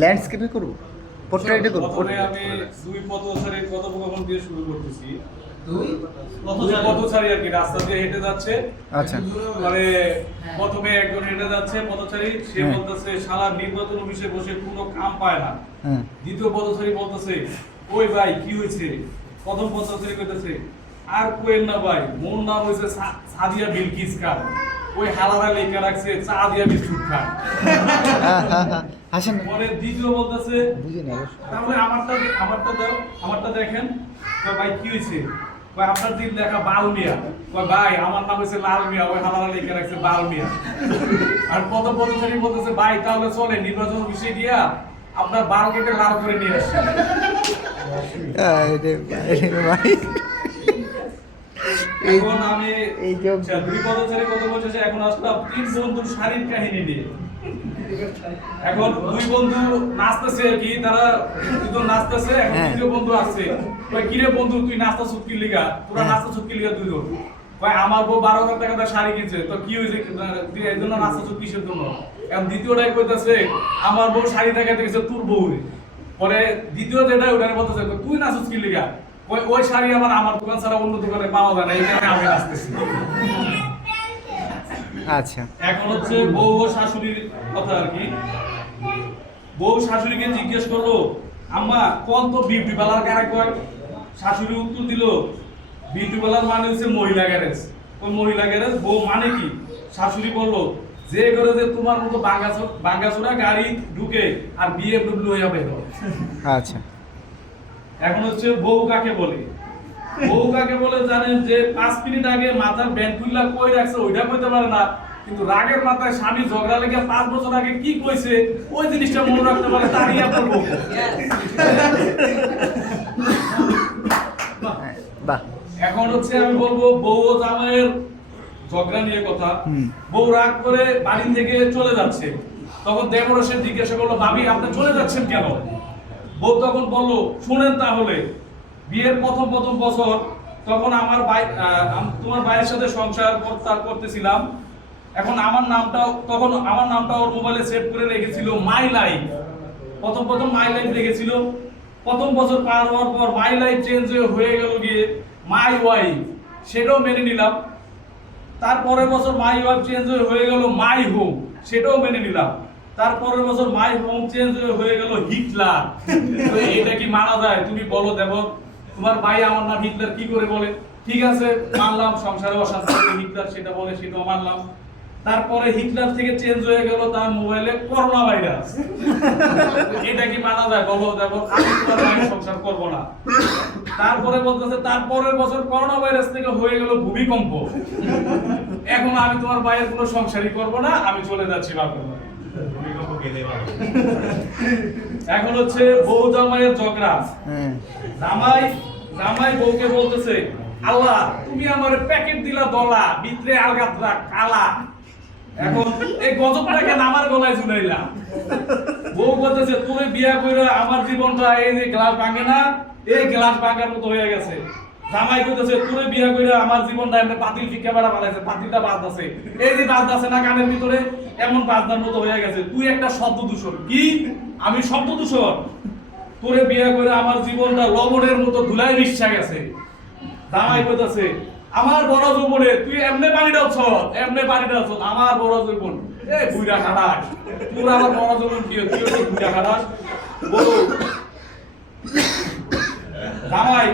ল্যান্ডস্কেপে করব, পোর্ট্রেটে করব। প্রথমে আমি দুই পথচারী কথোপকথন দিয়ে শুরু করতেছি। দুই পথচারী আর কি রাস্তা দিয়ে হেঁটে যাচ্ছে। আচ্ছা, মানে প্রথমে একজন হেঁটে যাচ্ছে পথচারী, সে বলতেছে শালা নির্বাচন অফিসে বসে কোনো কাম পায় না। দ্বিতীয় পথচারী বলতেছে ওই ভাই কি হয়েছে? প্রথম পথচারী কইতেছে আর কোয়েন না ভাই, মোর নাম হয়েছে সাদিয়া বিলকিস খান, ওই হালারা লেখা রাখছে চা দিয়া বিস্কুট খান। হাসেন। পরে দ্বিতীয় বলতেছে তাহলে আমারটা দেখেন। ভাই কি হয়েছে? আপনার দিন দেখা বাল মিয়া। ভাই আমার নাম হচ্ছে লাল মিয়া, ওই হালারা লেখা রাখছে বাল মিয়া। আর প্রথম পথচারী বলতেছে ভাই তাহলে চলে নির্বাচন অফিসে গিয়া আপনার বাল কেটে লাল করে নিয়ে আসছে। এখন আমি দুই পথচারী কত বলছে, এখন আসলাম তিন বন্ধুর শারীর কাহিনী নিয়ে। এখন দুই বন্ধু নাচতেছে আর কি, তারা দুজন নাচতেছে। এখন তৃতীয় বন্ধু আসছে, কই কিরে বন্ধু তুই নাচতাছ কি লিগা? তোরা নাচতাছ কি লিগা দুইজন? ভাই আমার বউ 12,000 টাকা দিয়ে শাড়ি কিনছে, তো কি হয়েছে তুই এই জন্য নাচতাছ কিসের জন্য? এখন দ্বিতীয়টাই কইতাছে আমার বউ শাড়ি দেখাতে গেছে তোর বউ। পরে দ্বিতীয় যেটা ওটা বলতেছে তুই নাচছ কি লিগা? ওই শাড়ি আমার দোকান ছাড়া অন্য দোকানে পাওয়া যায় না, এই কারণে আমি নাচতেছি। আচ্ছা, এখন হচ্ছে বউ ও শাশুড়ির কথা আর কি। বউ শাশুড়িকে জিজ্ঞেস করলো আম্মা কোন তো বিউটি পার্লার কারে কয়? শাশুড়ি উত্তর দিল বিউটি পার্লার মানে হচ্ছে মহিলা গ্যারেজ। ওই মহিলা গ্যারেজ বউ মানে কি? শাশুড়ি বলল যে করে যে তোমার মতো বাঙ্গাচোরা গাড়ি ঢুকে আর BMW হয়ে যাবে। আচ্ছা, এখন হচ্ছে বউ কাকে বলে? বউ কাকে বলে জানেন? যে 5 মিনিট আগে মাথার ব্যান্ড খুললা কই রাখছে ওইটা কইতে পারে না, কিন্তু রাগের মাথায় স্বামী ঝগড়া লেগে 5 বছর আগে কি কইছে ওই জিনিসটা মনে রাখতে পারে, তারই আপনার বউ। বাহ। এখন হচ্ছে আমি বলবো বউ ও জামাইয়ের ঝগড়া নিয়ে কথা। বউ রাগ করে বাড়ি থেকে চলে যাচ্ছে, তখন দেবর সে জিজ্ঞাসা করলো ভাবি আপনি চলে যাচ্ছেন কেন? বউ তখন বললো শুনেন তাহলে বিয়ের প্রথম বছর তখন তোমার ভাইয়ের সাথে সংসার করতেছিলাম। এখন আমার নামটা ওর মোবাইলে সেভ করে রেখেছিল মাই লাইফ। প্রথম মাই লাইফ রেখেছিল। প্রথম বছর পার হওয়ার পর মাই লাইফ চেঞ্জ হয়ে গেল গিয়ে মাই ওয়াইফ, সেটাও মেনে নিলাম। তারপরের বছর মাই ওয়াইফ চেঞ্জ হয়ে গেল মাই হোম, সেটাও মেনে নিলাম। তারপরের বছর মাই হোম চেঞ্জ হয়ে গেল হিটলার। এটা কি মানা যায়? তুমি বলো দেব, তোমার ভাই আমার নাম হিটলার কি করে বলে? ঠিক আছে মানলাম, সংসারে অশান্তি হিটলার সেটা বলে, সেটাও মানলাম। তারপরে হিটলার থেকে চেঞ্জ হয়ে গেল তার মোবাইলে করোনা ভাইরাস। এটা কি মানা যায়? বলো দেব, আমি তোমার ভাইয়ের সংসার করব না। তারপরে বলতেছে তারপরের বছর করোনা ভাইরাস থেকে হয়ে গেল ভূমিকম্প। এখন আমি তোমার ভাইয়ের কোনো সংসারই করব না, আমি চলে যাচ্ছি বাপের বাড়ি। এখন হচ্ছে বউ জামাইয়ের ঝগড়া। জামাই বউকে বলতেছে আল্লাহ তুমি আমার প্যাকেট দিলা দলা, ভিতরে আলগাতরা কালা, এখন এই গজবটা কেন আমার গলায় ঝুলাইলা? বউ বলতেছে তুমি বিয়া কইরা আমার জীবনটা এই যে গ্লাস ভাঙে না, এই গ্লাস ভাঙার মতো হয়ে গেছে। জামাই কইতেছে তুমি বিয়া কইরা আমার জীবনটা এমনি পাতিল ফিকা বেড়া বানাইছে, পাতিলটা বাজতাছে, এই যে বাজতাছে না কানের ভিতরে, এমন বাজনার মতো হয়ে গেছে। তুই একটা শব্দ দূষণ। কি? আমি শব্দ দূষণ? তোরে বিয়া কইরা আমার জীবনটা লবণের মতো ধুলায় মিশা গেছে। জামাই কইতেছে আমার বড় যৌবনে তুই এমনে পানি ডালছ, আমার বড় যৌবন এই বুইড়া খারাস, তোর আমার বড় যৌবন কি তুই বুইড়া খারাস? বলো জামাই